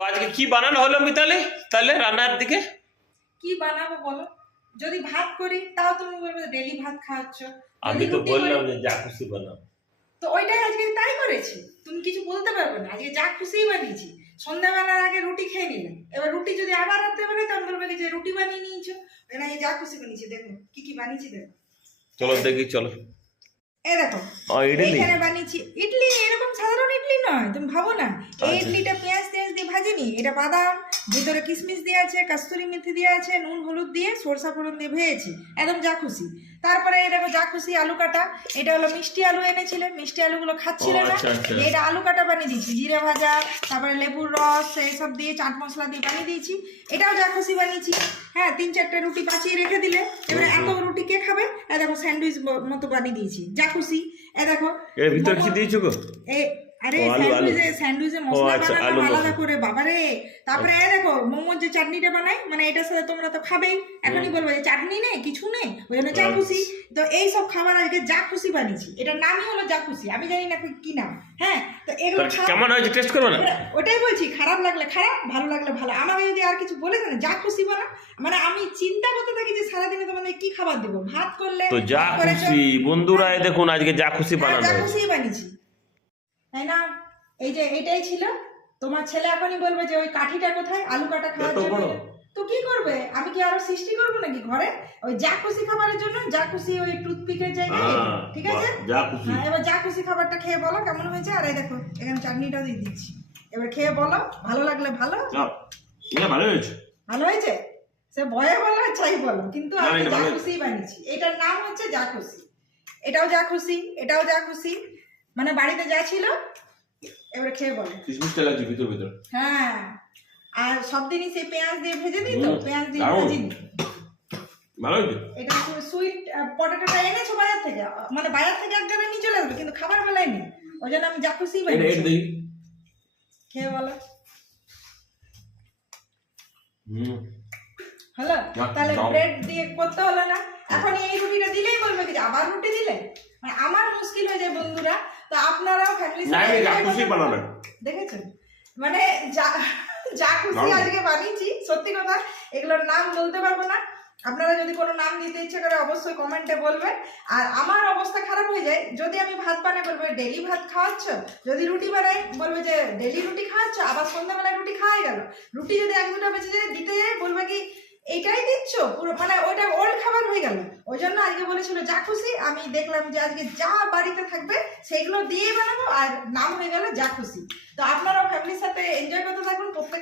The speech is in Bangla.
আজকে কি বানানো হলো মিতালি? তাহলে রান্নার দিকে কি বানাবো বলো? যদি ভাত করি তাও তুমি বলবে ডেলি ভাত খাওয়াচ্ছ। আমি যদি তো রুটি বললাম করি যে যা খুশি বানাও। তো ওইটাই আজকে তাই করেছি। তুমি কিছু বলতে পারবে না, আজকে যা খুশিই বানিয়েছি। সন্ধ্যাবেলার আগে রুটি খেয়ে নিলাম, এবার রুটি যদি আবার রাত্রে বানাই তখন বলবে যে রুটি বানিয়ে নিয়েছো। না, এই যা খুশি বানিয়েছি, দেখো কি কি বানিয়েছি দেখো। চলো দেখি চলো। এই দেখো ইডলি এখানে বানিয়েছি ইডলি। এরকম সাধারণ ইডলি নয়, তুমি ভাবো না। এই আচ্ছা। ইডলিটা পেঁয়াজ টেঁয়াজ দিয়ে ভাজিনি, এটা বাদাম ভিতরে কিশমিশ দিয়ে আছে, কাস্তুরি মেথি দিয়ে আছে, নুন হলুদ দিয়ে সরষা ফোড়ন দিয়ে ভেজেছি, একদম যা খুশি। তারপরে এই দেখো যা খুশি আলু কাটা, এটা হলো মিষ্টি আলু এনেছিলে, মিষ্টি আলুগুলো খাচ্ছিলে না, আচ্ছা, আচ্ছা। এটা আলু কাটা বানিয়ে দিয়েছি, জিরে ভাজা, তারপরে লেবুর রস এইসব দিয়ে চাট মশলা দিয়ে বানিয়ে দিয়েছি। এটাও যা খুশি বানিয়েছি। হ্যাঁ, 3-4টে রুটি বাঁচিয়ে রেখে দিলে, এবারে এত রুটি কে খাবে? এই দেখো স্যান্ডউইচ মতো বানিয়ে দিয়েছি, যা খুশি। এই দেখো এর ভিতর কি দিয়েছো গো? আরে ও, আলু, আলু। স্যান্ডউইচে ও, মশলা আচ্ছা, বানালাম আলু আলাদা মশলা। করে, বাবারে। তারপরে এই দেখো মোমোর যে চাটনিটা বানাই, মানে এটার সাথে তোমরা তো খাবেই, এখনই বলবো যে চাটনি নেই কিছু নেই, ওই জন্য যা খুশি। তো এই সব খাবার আজকে যা খুশি বানিয়েছি, এটার নামই হলো যা খুশি, আমি জানি না কি নাম। হ্যাঁ, তো এগুলো কেমন হয়েছে, টেস্ট করবে না? ওটাই বলছি, খারাপ লাগলে খারাপ, ভালো লাগলে ভালো। আমাকে যদি আর কিছু বলে দেন যা খুশি বানা, মানে আমি চিন্তা করতে থাকি যে সারাদিনে তোমাদের কি খাবার দেবো। ভাত করলে তো যা ভাত করেছো। খুশি বন্ধুরা, এই দেখুন আজকে যা খুশি হ্যাঁ, বানানো যা হয়েছে। খুশি বানিয়েছি, তাই না? এই যে এটাই ছিল। তোমার ছেলে এখনই বলবে যে ওই কাঠিটা কোথায়, আলু কাটা খাওয়ার এত জন্য। বড়? তো কি করবে, আমি কি আরো সৃষ্টি করবো নাকি ঘরে? ওই যা খুশি খাবারের জন্য যা খুশি ওই টুথপিকের জায়গায়। হ্যাঁ, ঠিক আছে, বাহ, যা খুশি। হ্যাঁ, এবার যা খুশি খাবারটা খেয়ে বলো কেমন হয়েছে। আর এই দেখো এখানে চাটনিটাও দিয়ে দিচ্ছি, এবার খেয়ে বলো ভালো লাগলে ভালো। এটা ভালো হয়েছে। ভালো হয়েছে সে ভয়ে বলো আর চাই বলো, কিন্তু না, আমি এটা যা ভালো খুশি বানিয়েছি। এটার নাম হচ্ছে যা খুশি। এটাও যা খুশি, এটাও যা খুশি, মানে বাড়িতে যা ছিল। এবারে খেয়ে বলো। কিশমিশটা লাগছে ভিতর ভিতর। হ্যাঁ, আর সব দিনই সেই পেঁয়াজ দিয়ে ভেজে দিই, তো পেঁয়াজ দিয়ে দারুণ। ভাজি নি। ভালো হয়েছে। এটা সুইট পটেটোটা এনেছো বাজার থেকে, মানে বাজার থেকে এক জায়গায় নিয়ে চলে আসবে, কিন্তু খাবার বেলায় নেই। ওই জন্য আমি যা খুশি এটা বানিয়েছি। দেখি। খেয়ে বলো হুম। হলো? বাহ, তাহলে দারুণ। ব্রেড দিয়ে করতে হলো না। এখন এই রুটিটা দিলেই বলবে কি যে আবার রুটি দিলে, মানে আমার মুশকিল হয়ে যায় বন্ধুরা। তো আপনারাও ফ্যামিলির না, সাথে যা খুশি বানাবেন। দেখেছেন, মানে যা যা খুশি দারুণ। আজকে বানিয়েছি। সত্যি কথা, এগুলোর নাম বলতে পারবো না। আপনারা যদি কোনো নাম দিতে ইচ্ছে করে অবশ্যই কমেন্টে বলবেন। আর আমার অবস্থা খারাপ হয়ে যায় যদি আমি ভাত বানাই, বলবে ডেলি ভাত খাওয়াচ্ছ। যদি রুটি বানাই বলবে যে ডেলি রুটি খাওয়াচ্ছ, আবার সন্ধ্যাবেলায় রুটি খাওয়াই গেল। রুটি যদি 1-2টা বেঁচে যায় দিতে যায়, বলবে কি এইটাই দিচ্ছ পুরো, মানে ওইটা ওল্ড খাবার হয়ে গেল। ওই জন্য আজকে বলেছিল যা খুশি, আমি দেখলাম যে আজকে যা বাড়িতে থাকবে সেগুলো দিয়ে বানাবো, আর নাম হয়ে গেল যা খুশি। তো আপনারাও ফ্যামিলির সাথে এনজয় করতে থাকুন প্রত্যেক